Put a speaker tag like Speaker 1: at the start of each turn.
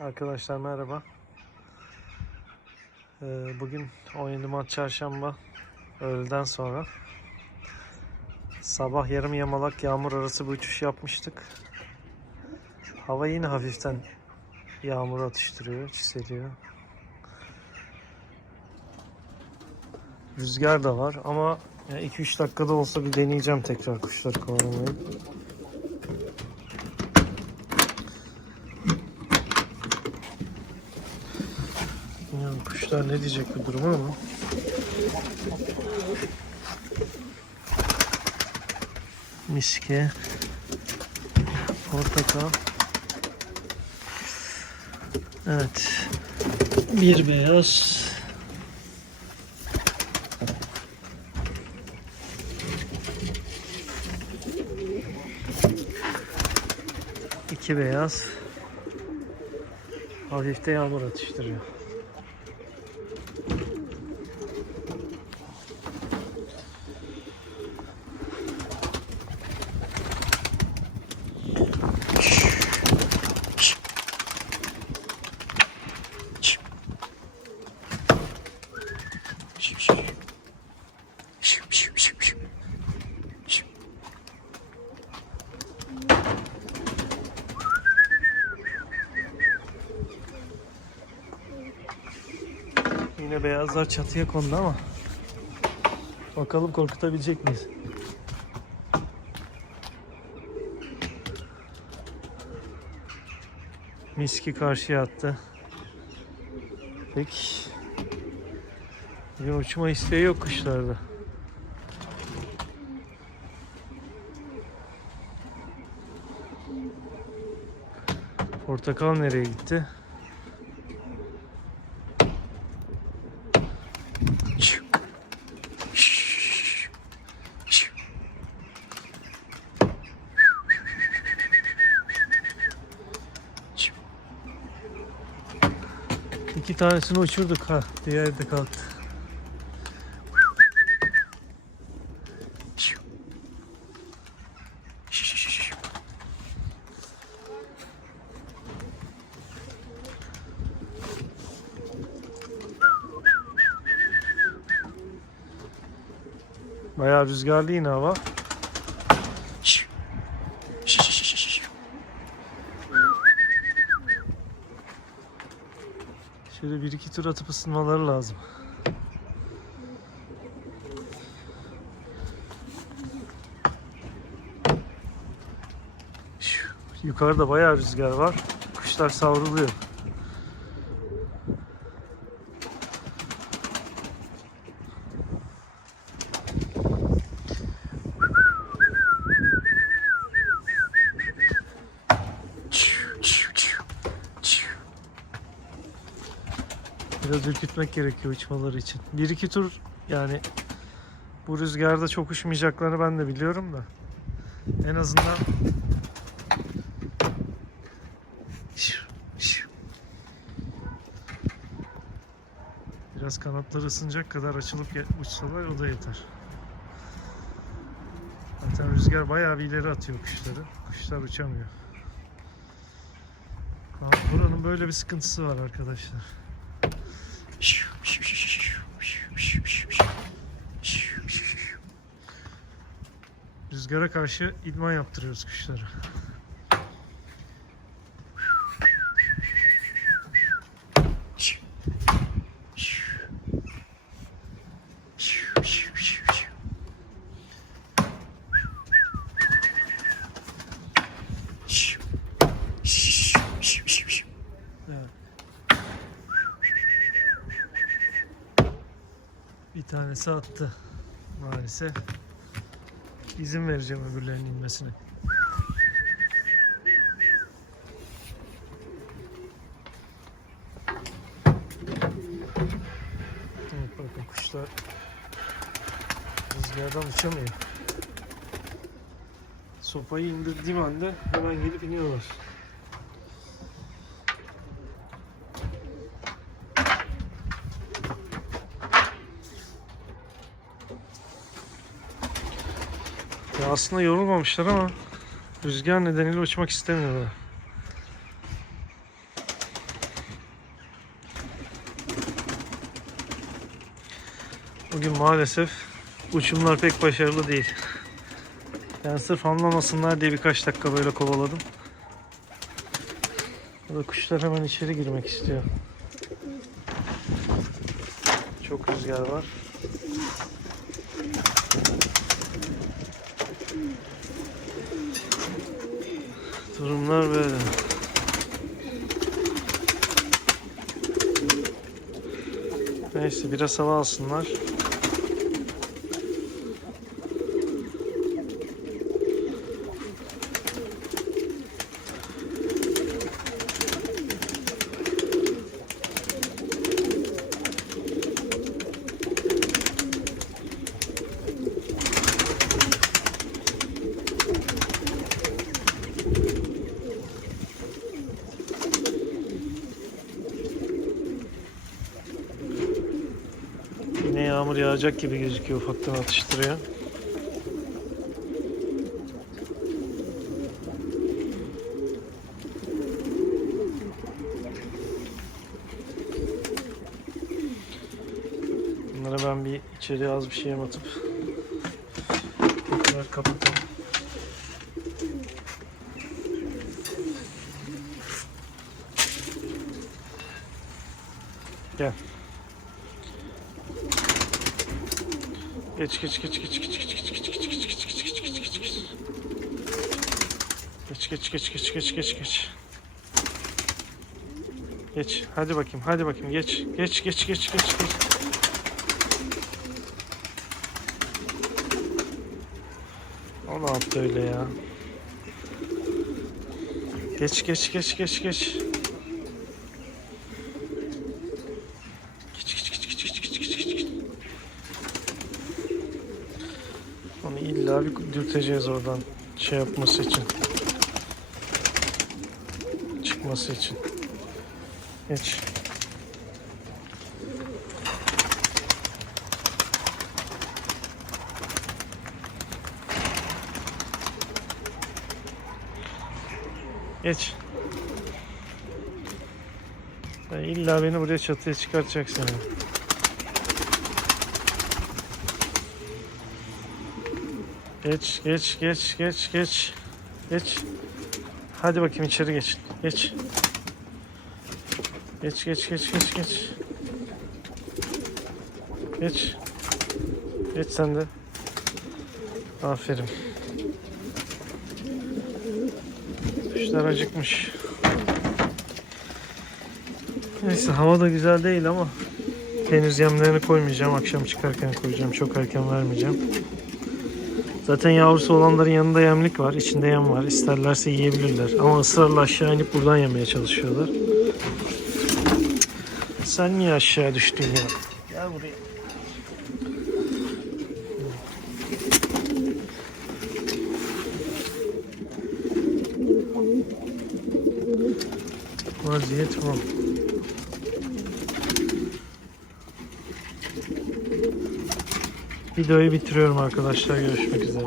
Speaker 1: Arkadaşlar merhaba. Ee, bugün 17 Mart Çarşamba öğleden sonra sabah yarım yamalak yağmur arası bir uçuş yapmıştık. Hava yine hafiften yağmur atıştırıyor, çiseliyor. Rüzgar da var ama 2-3 dakikada olsa bir deneyeceğim tekrar kuşları kovalamayı. Bilmiyorum kuşlar ne diyecek bu duruma ama. Miske. Portakal. Evet. Bir beyaz. İki beyaz. Hafif de yağmur atıştırıyor. Yine beyazlar çatıya kondu ama bakalım korkutabilecek miyiz? Miski karşıya attı. Peki. Bugün uçma isteği yok kuşlarda. Portakal nereye gitti? İki tanesini uçurduk ha. Diğeri de kalktı. Bayağı rüzgarlı yine hava. Şöyle bir iki tur atıp ısınmaları lazım. Yukarıda bayağı rüzgar var. Kuşlar savruluyor. Biraz ürkütmek gerekiyor uçmaları için. Bir iki tur yani bu rüzgarda çok uçmayacaklarını ben de biliyorum da en azından biraz kanatları ısınacak kadar açılıp uçsalar o da yeter. Zaten rüzgar bayağı bir ileri atıyor kuşları. Kuşlar uçamıyor. Buranın böyle bir sıkıntısı var arkadaşlar. Rüzgara karşı idman yaptırıyoruz kuşlara. Evet. Bir tanesi attı maalesef. İzin vereceğim öbürlerinin inmesine. Evet bakın kuşlar rüzgardan uçamıyor. Sopayı indirdiğim anda hemen gelip iniyorlar. Ya aslında yorulmamışlar ama rüzgar nedeniyle uçmak istemiyorlar. Bugün maalesef uçumlar pek başarılı değil. Yani sırf anlamasınlar diye birkaç dakika böyle kovaladım. Burada kuşlar hemen içeri girmek istiyor. Çok rüzgar var. Durumlar böyle. Neyse biraz hava alsınlar. Yine yağmur yağacak gibi gözüküyor ufaktan atıştırıyor. Bunlara ben bir içeri az bir şey atıp tekrar kapatalım. Gel. Geç geç geç geç geç geç geç geç geç geç geç geç geç geç geç geç geç Geç geç geç geç geç geç hadi bakayım hadi bakayım geç geç geç geç geç geç O ne yaptı öyle ya geç geç geç Geç geç geç geç geç geç geç geç İlla bir dürteceğiz oradan şey yapması için. Çıkması için. Geç. Geç. Sen illa beni buraya çatıya çıkartacaksın. Yani. Geç, geç, geç, geç, geç. Geç. Hadi bakayım içeri geç. Geç. Geç, geç, geç, geç, geç. Geç. Geç sen de. Aferin. Kuşlar acıkmış. Neyse hava da güzel değil ama henüz yemlerini koymayacağım. Akşam çıkarken koyacağım. Çok erken vermeyeceğim. Zaten yavrusu olanların yanında yemlik var. içinde yem var. İsterlerse yiyebilirler. Ama ısrarla aşağı inip buradan yemeye çalışıyorlar. Sen niye aşağı düştün ya? Gel buraya. Vaziyet bu. Videoyu bitiriyorum arkadaşlar. Görüşmek üzere.